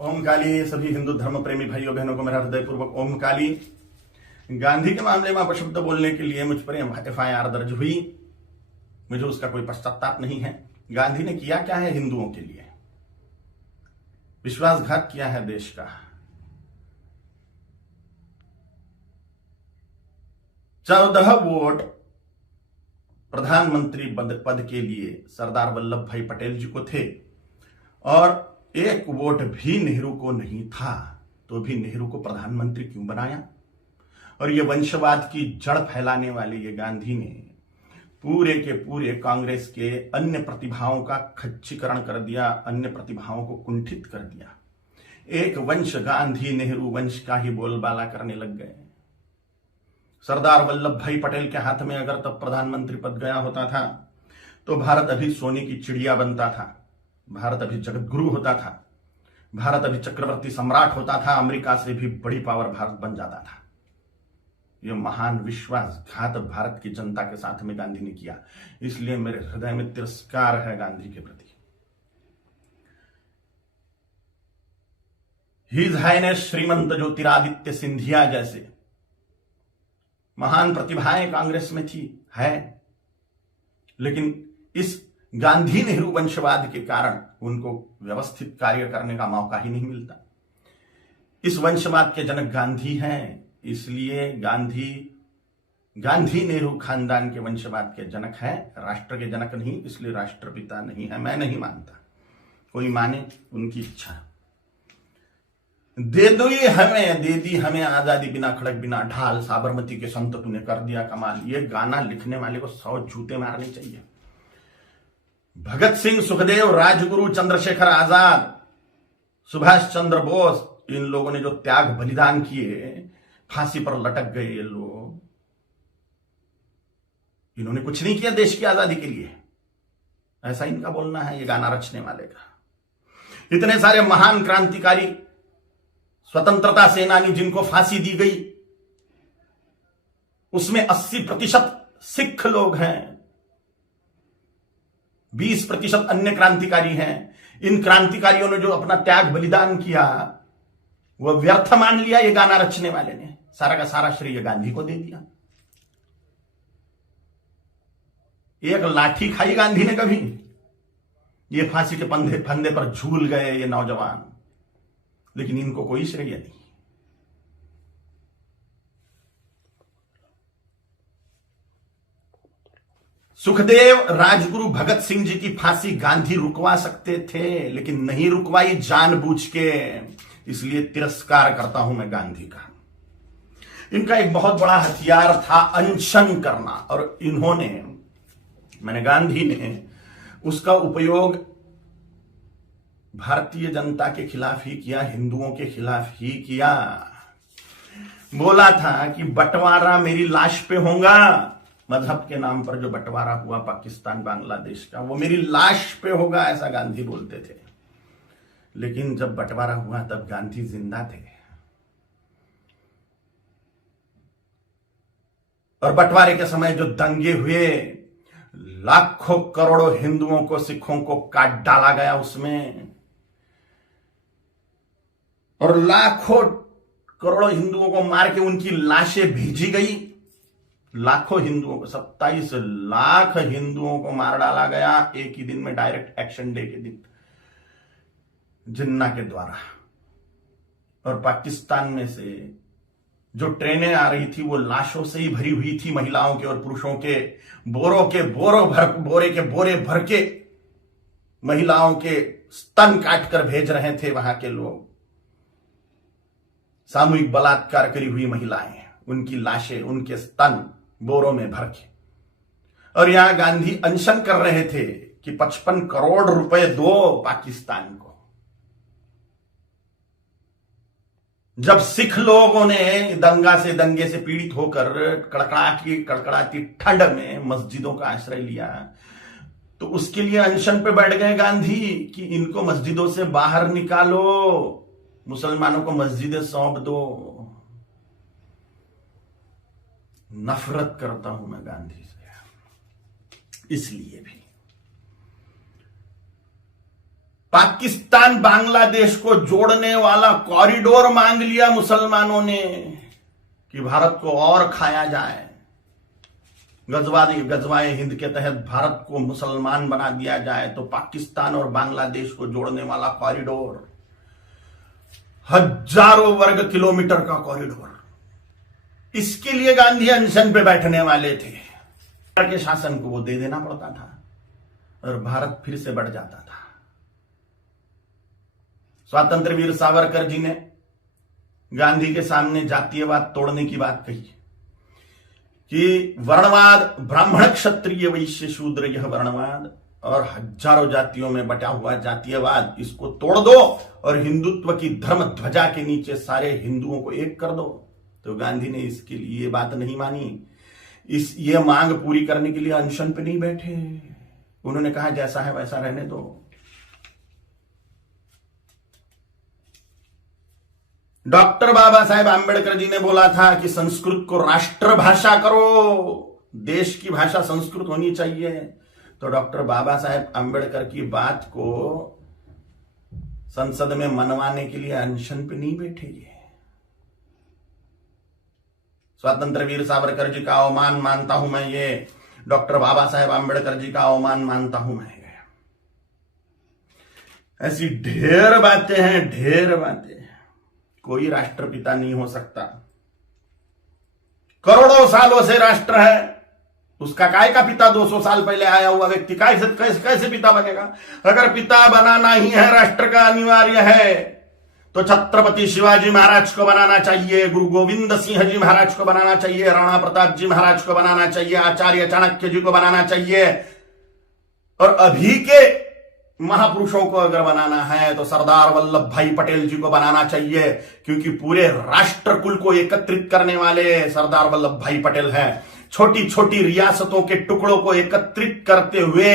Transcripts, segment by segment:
ओम काली। सभी हिंदू धर्म प्रेमी भाइयों बहनों को मेरा हृदयपूर्वक ओम काली। गांधी के मामले में अपशब्द बोलने के लिए मुझ पर FIR दर्ज हुई। मुझे उसका कोई पश्चाताप नहीं है। गांधी ने किया क्या है हिंदुओं के लिए? विश्वासघात किया है देश का। 14 वोट प्रधानमंत्री पद के लिए सरदार वल्लभ भाई पटेल जी को थे और 1 वोट भी नेहरू को नहीं था, तो भी नेहरू को प्रधानमंत्री क्यों बनाया? और ये वंशवाद की जड़ फैलाने वाले ये गांधी ने पूरे के पूरे कांग्रेस के अन्य प्रतिभाओं का खच्चीकरण कर दिया, अन्य प्रतिभाओं को कुंठित कर दिया। एक वंश गांधी नेहरू वंश का ही बोलबाला करने लग गए। सरदार वल्लभ भाई पटेल के हाथ में अगर तब प्रधानमंत्री पद गया होता था तो भारत अभी सोने की चिड़िया बनता था, भारत अभी जगत गुरु होता था, भारत अभी चक्रवर्ती सम्राट होता था, अमेरिका से भी बड़ी पावर भारत बन जाता था। यह महान विश्वासघात भारत की जनता के साथ में गांधी ने किया, इसलिए मेरे हृदय में तिरस्कार है गांधी के प्रति। हिज हाइनेस श्रीमंत ज्योतिरादित्य सिंधिया जैसे महान प्रतिभाएं कांग्रेस में थी, है, लेकिन इस गांधी नेहरू वंशवाद के कारण उनको व्यवस्थित कार्य करने का मौका ही नहीं मिलता। इस वंशवाद के जनक गांधी हैं, इसलिए गांधी नेहरू खानदान के वंशवाद के जनक हैं, राष्ट्र के जनक नहीं, इसलिए राष्ट्रपिता नहीं है। मैं नहीं मानता, कोई माने उनकी इच्छा। दे दी हमें आजादी, बिना खड़क बिना ढाल, साबरमती के संत तूने कर दिया कमाल। ये गाना लिखने वाले को 100 जूते मारने चाहिए। भगत सिंह, सुखदेव, राजगुरु, चंद्रशेखर आजाद, सुभाष चंद्र बोस, इन लोगों ने जो त्याग बलिदान किए, फांसी पर लटक गए ये लोग, इन्होंने कुछ नहीं किया देश की आजादी के लिए, ऐसा इनका बोलना है ये गाना रचने वाले का। इतने सारे महान क्रांतिकारी, स्वतंत्रता सेनानी जिनको फांसी दी गई, उसमें 80% सिख लोग हैं, 20% अन्य क्रांतिकारी हैं। इन क्रांतिकारियों ने जो अपना त्याग बलिदान किया वह व्यर्थ मान लिया ये गाना रचने वाले ने, सारा का सारा श्रेय गांधी को दे दिया। एक लाठी खाई गांधी ने कभी? ये फांसी के फंदे पर झूल गए ये नौजवान, लेकिन इनको कोई श्रेय नहीं। सुखदेव, राजगुरु, भगत सिंह जी की फांसी गांधी रुकवा सकते थे, लेकिन नहीं रुकवाई जानबूझ के, इसलिए तिरस्कार करता हूं मैं गांधी का। इनका एक बहुत बड़ा हथियार था अनशन करना, और गांधी ने उसका उपयोग भारतीय जनता के खिलाफ ही किया, हिंदुओं के खिलाफ ही किया। बोला था कि बंटवारा मेरी लाश पे होगा, मजहब के नाम पर जो बंटवारा हुआ पाकिस्तान बांग्लादेश का, वो मेरी लाश पे होगा, ऐसा गांधी बोलते थे। लेकिन जब बंटवारा हुआ तब गांधी जिंदा थे, और बंटवारे के समय जो दंगे हुए, लाखों करोड़ों हिंदुओं को, सिखों को काट डाला गया उसमें, और लाखों करोड़ों हिंदुओं को मार के उनकी लाशें भेजी गई। लाखों हिंदुओं को, 27 लाख हिंदुओं को मार डाला गया एक ही दिन में, डायरेक्ट एक्शन डे के दिन, जिन्ना के द्वारा। और पाकिस्तान में से जो ट्रेनें आ रही थी वो लाशों से ही भरी हुई थी, महिलाओं के और पुरुषों के, बोरे के बोरे भर के महिलाओं के स्तन काटकर भेज रहे थे वहां के लोग। सामूहिक बलात्कार करी हुई महिलाएं, उनकी लाशें, उनके स्तन बोरों में भर के। और यहां गांधी अनशन कर रहे थे कि 55 करोड़ रुपए दो पाकिस्तान को। जब सिख लोगों ने दंगे से पीड़ित होकर कड़कड़ाती ठंड में मस्जिदों का आश्रय लिया, तो उसके लिए अनशन पे बैठ गए गांधी कि इनको मस्जिदों से बाहर निकालो, मुसलमानों को मस्जिदें सौंप दो। नफरत करता हूं मैं गांधी से, इसलिए भी पाकिस्तान बांग्लादेश को जोड़ने वाला कॉरिडोर मांग लिया मुसलमानों ने कि भारत को और खाया जाए। गजवाए हिंद के तहत भारत को मुसलमान बना दिया जाए। तो पाकिस्तान और बांग्लादेश को जोड़ने वाला कॉरिडोर, हजारों वर्ग किलोमीटर का कॉरिडोर, इसके लिए गांधी अनशन पे बैठने वाले थे। के शासन को वो दे देना पड़ता था और भारत फिर से बढ़ जाता था। स्वतंत्र वीर सावरकर जी ने गांधी के सामने जातीयवाद तोड़ने की बात कही कि वर्णवाद, ब्राह्मण क्षत्रिय वैश्य शूद्र, यह वर्णवाद और हजारों जातियों में बटा हुआ जातीयवाद, इसको तोड़ दो और हिंदुत्व की धर्म ध्वजा के नीचे सारे हिंदुओं को एक कर दो। तो गांधी ने इसके लिए बात नहीं मानी। ये मांग पूरी करने के लिए अनशन पे नहीं बैठे। उन्होंने कहा जैसा है वैसा रहने दो। डॉक्टर बाबा साहेब आंबेडकर जी ने बोला था कि संस्कृत को राष्ट्रभाषा करो, देश की भाषा संस्कृत होनी चाहिए। तो डॉक्टर बाबा साहेब आंबेडकर की बात को संसद में मनवाने के लिए अनशन पे नहीं बैठे। स्वतंत्र वीर सावरकर जी का अवमान मानता हूं मैं, ये डॉक्टर बाबा साहेब आंबेडकर जी का अवमान मानता हूं मैं। ऐसी ढेर बातें हैं, ढेर बातें। कोई राष्ट्रपिता नहीं हो सकता। करोड़ों सालों से राष्ट्र है, उसका काय का पिता 200 साल पहले आया हुआ व्यक्ति कैसे पिता बनेगा? अगर पिता बनाना ही है, राष्ट्र का अनिवार्य है, तो छत्रपति शिवाजी महाराज को बनाना चाहिए, गुरु गोविंद सिंह जी महाराज को बनाना चाहिए, राणा प्रताप जी महाराज को बनाना चाहिए, आचार्य चाणक्य जी को बनाना चाहिए। और अभी के महापुरुषों को अगर बनाना है तो सरदार वल्लभ भाई पटेल जी को बनाना चाहिए, क्योंकि पूरे राष्ट्र कुल को एकत्रित करने वाले सरदार वल्लभ भाई पटेल हैं। छोटी छोटी रियासतों के टुकड़ों को एकत्रित करते हुए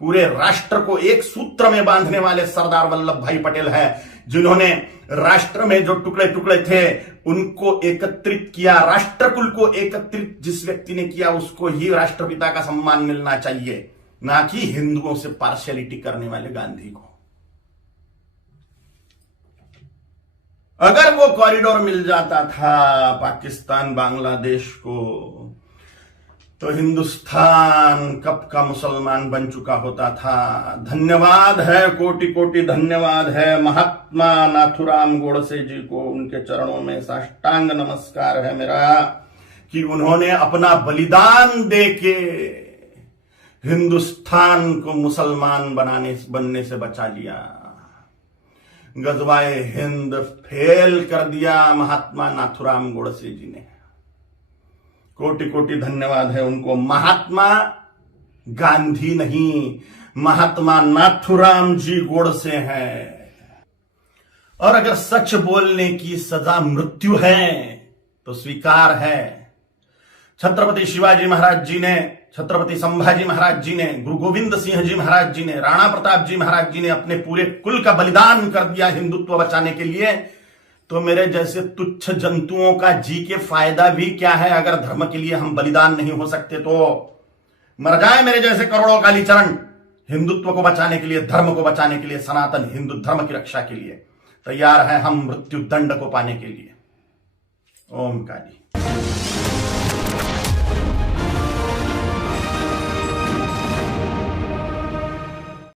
पूरे राष्ट्र को एक सूत्र में बांधने वाले सरदार वल्लभ भाई पटेल हैं, जिन्होंने राष्ट्र में जो टुकड़े टुकड़े थे उनको एकत्रित किया। राष्ट्र कुल को एकत्रित जिस व्यक्ति ने किया उसको ही राष्ट्रपिता का सम्मान मिलना चाहिए, ना कि हिंदुओं से पार्शियलिटी करने वाले गांधी को। अगर वो कॉरिडोर मिल जाता था पाकिस्तान बांग्लादेश को, तो हिंदुस्तान कब का मुसलमान बन चुका होता था। धन्यवाद है, कोटि कोटि धन्यवाद है महात्मा नाथुराम गोडसे जी को। उनके चरणों में साष्टांग नमस्कार है मेरा कि उन्होंने अपना बलिदान देके हिंदुस्तान को मुसलमान बनने से बचा लिया। गजवाए हिंद फेल कर दिया महात्मा नाथुराम गोडसे जी ने। कोटि कोटि धन्यवाद है उनको। महात्मा गांधी नहीं, महात्मा नाथुराम जी गोडसे हैं। और अगर सच बोलने की सजा मृत्यु है तो स्वीकार है। छत्रपति शिवाजी महाराज जी ने, छत्रपति संभाजी महाराज जी ने, गुरु गोविंद सिंह जी महाराज जी ने, राणा प्रताप जी महाराज जी ने अपने पूरे कुल का बलिदान कर दिया हिंदुत्व बचाने के लिए। तो मेरे जैसे तुच्छ जंतुओं का जी के फायदा भी क्या है? अगर धर्म के लिए हम बलिदान नहीं हो सकते तो मर जाए मेरे जैसे करोड़ों कालीचरण हिंदुत्व को बचाने के लिए, धर्म को बचाने के लिए, सनातन हिंदू धर्म की रक्षा के लिए तैयार है हम मृत्यु दंड को पाने के लिए। ओम काली।